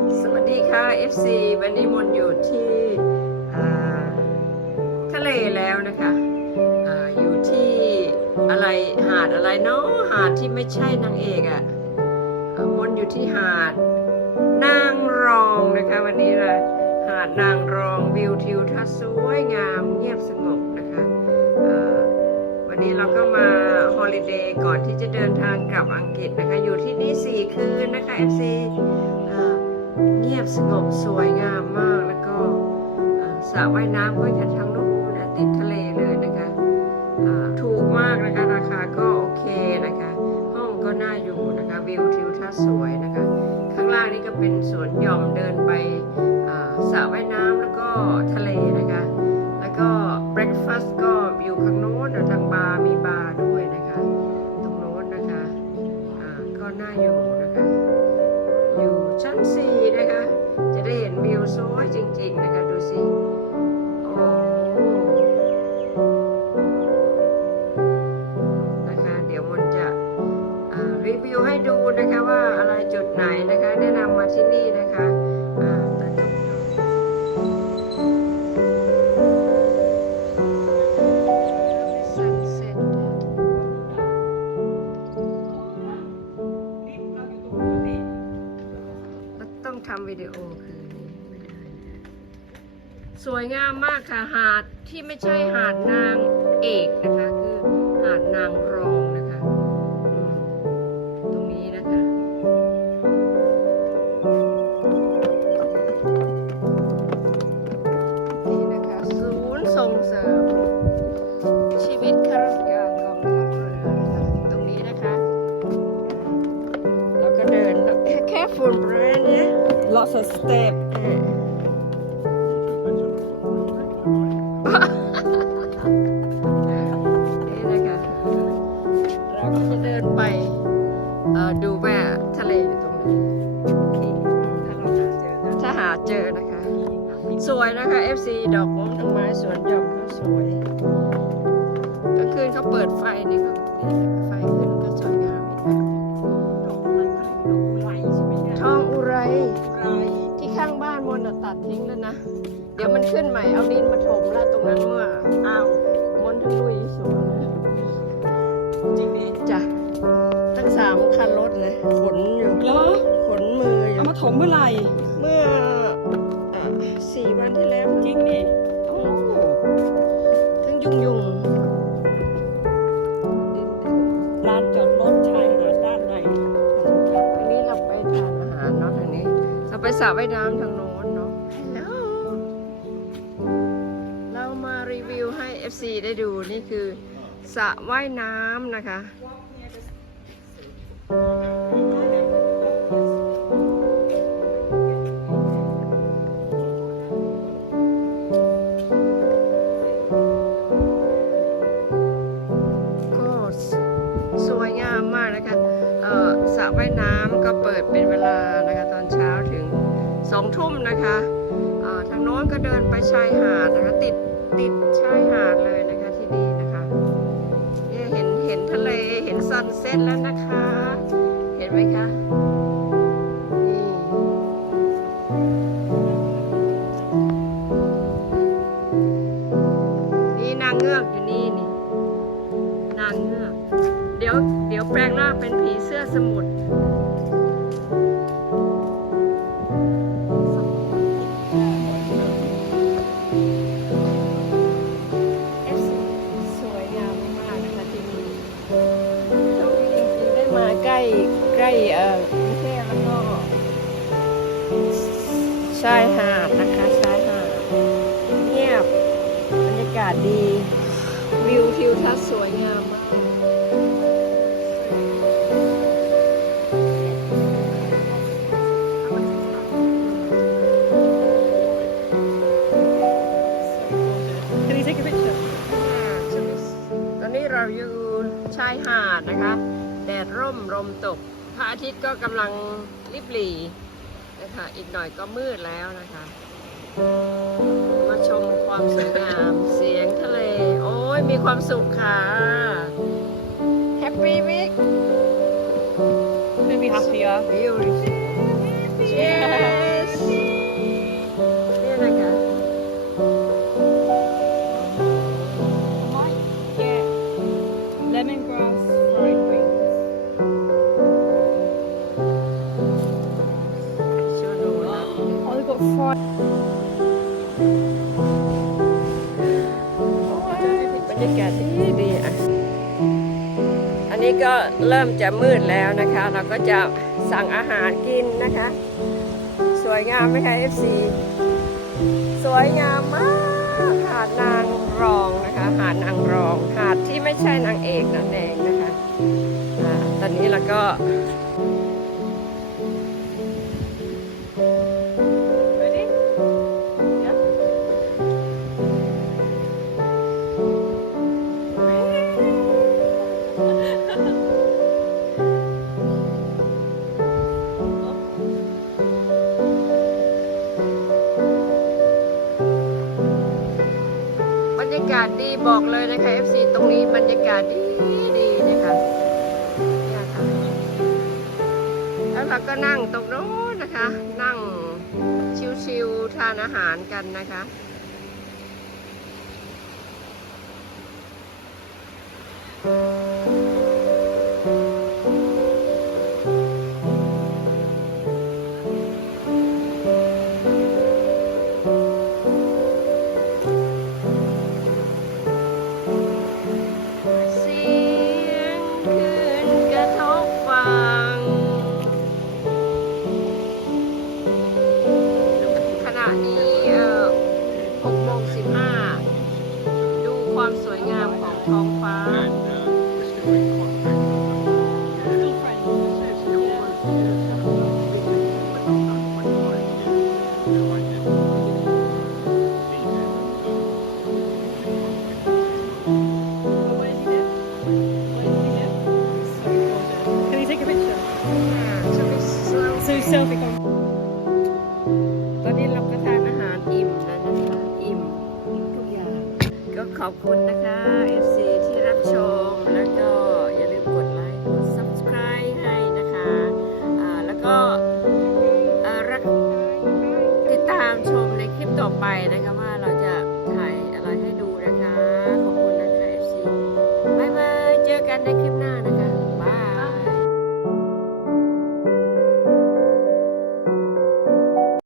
สวัสดีค่ะ FC วันนี้มนอยู่ที่ทะเลแล้วนะคะออยู่ที่อะไรหาดอะไรเนาะหาดที่ไม่ใช่นางเอกอะ่ะมนอยู่ที่หาดนางรองนะคะ วันนี้นะหาดนางรองวิวทิวทัศน์สวยงามเงียบสงบนะคะวันนี้เราก็มาฮอลิเดย์ก่อนที่จะเดินทางกลับอังกฤษนะคะ อยู่ที่นี่สี่คืนนะคะ FC อ่าเงี ยบสงบสวยงามมากแล้วก็สระว่ายน้ำก็จะทั้งนู้นนะติดทะเลเลยนะคะถูกมากนะคะราคาก็โอเคนะคะ ห้องก็น่าอยู่นะคะวิวทิวทัศน์สวยนะคะ ข้างล่างนี่ก็เป็นสวนหย่อมเดินไป ชั้นสี่นะคะ จะได้เห็นวิวสวยจริง ๆ นะคะ ดูสิโอ้นะคะ เดี๋ยวมันจะรีวิวให้ดูนะคะว่า วิดีโอคืนนี้ไม่ได้สวยงามมากค่ะหาดที่ไม่ใช่หาดนางเอกนะคะ คือหาดนางรองนะคะ ตรงนี้นะคะ นี่นะคะศูนย์ส่งเสริม ชีวิตข้าราชการกองทัพเรือนะคะตรงนี้นะคะ แล้วก็เดินแค่ฝุ่น Lots of step. นี่นะคะเราก็จะเดินไปเอ่อดูว่ทะเลอยู่ตรงนี้ถ้าหาเจอนะคะ สวยนะคะ FC ดอกมงทั้งไม้สวนหย่อมก็สวยกลางคืนเขาเปิดไฟนี่ก็ไฟ ดี๋ยวมันขึ้นใหม่ เอาดินมาถมแล้วตรงนั้นเมื่ออ้าวมนต์ทั้งลุยสวนเลยจริงดิจ้ะตั้งสามคันรถเลยขนอยู่เหรอขนมืออยู่เอามาถมเมื่อไหร่ เมื่ออะสี่วันที่แล้วจริงนี่โอ้ทั้งยุงยุงลานจอดรถชายหาดด้านในอันนี้เราไปทานอาหารเนาะทางนี้ เราไปสระว่ายน้ำทางโน้น FC ได้ดูนี่คือสระว่ายน้ำนะคะ ก็สวยงามมากนะคะสระว่ายน้ำก็เปิดเป็นเวลานะคะตอนเช้าถึงสองทุ่มนะคะทางโน้นก็เดินไปชายหาดนะคะติด ติดชายหาดเลยนะคะที่นี่นะคะเนี่ยเห็นเห็นทะเลเห็นซันเซ็ตแล้วนะคะ เห็นไหมคะนี่นี่นางเงือกอยู่นี่นี่นางเงือก เดี๋ยวเดี๋ยวแปลงร่างเป็นผีเสื้อสมุทร ล้ใกล้เออกรุงเทพแล้วก็ชายหาดนะคะชายหาดเงียบบรรยากาศดี วิวทิวทัศน์สวยงามมากตอนนี้เราอยู่ชายหาดนะคะ แดดร่มลมตก พระอาทิตย์ก็กำลังริบหรี่นะคะอีกหน่อยก็มืดแล้วนะคะ มาชมความสวยงามเสียงทะเล โอ้ยมีความสุขค่ะแฮปปี้วิก Maybe happier. วิว รรยากาศดีดีอะ อันนี้ก็เริ่มจะมืดแล้วนะคะ เราก็จะสั่งอาหารกินนะคะ สวยงามไหมคะ FC สวยงามมาก หาดนางรองนะคะ หาดนางรอง หาดที่ไม่ใช่นางเอกนั่นเองนะคะ อ่า ตอนนี้เราก็ากาศดีบอกเลยนะคะ FC ตรงนี้บรรยากาศดีดีนะคะเนี่ยค่ะแล้วเราก็นั่งตรงโน้นนะคะ นั่งชิวๆทานอาหารกันนะคะ อบคุณนะคะ FC ที่รับชม แล้วก็อย่าลืมกดไลค์ กด subscribe ให้นะคะอ่แล้วก็รักติดตามชมในคลิปต่อไปนะคะว่าเราจะ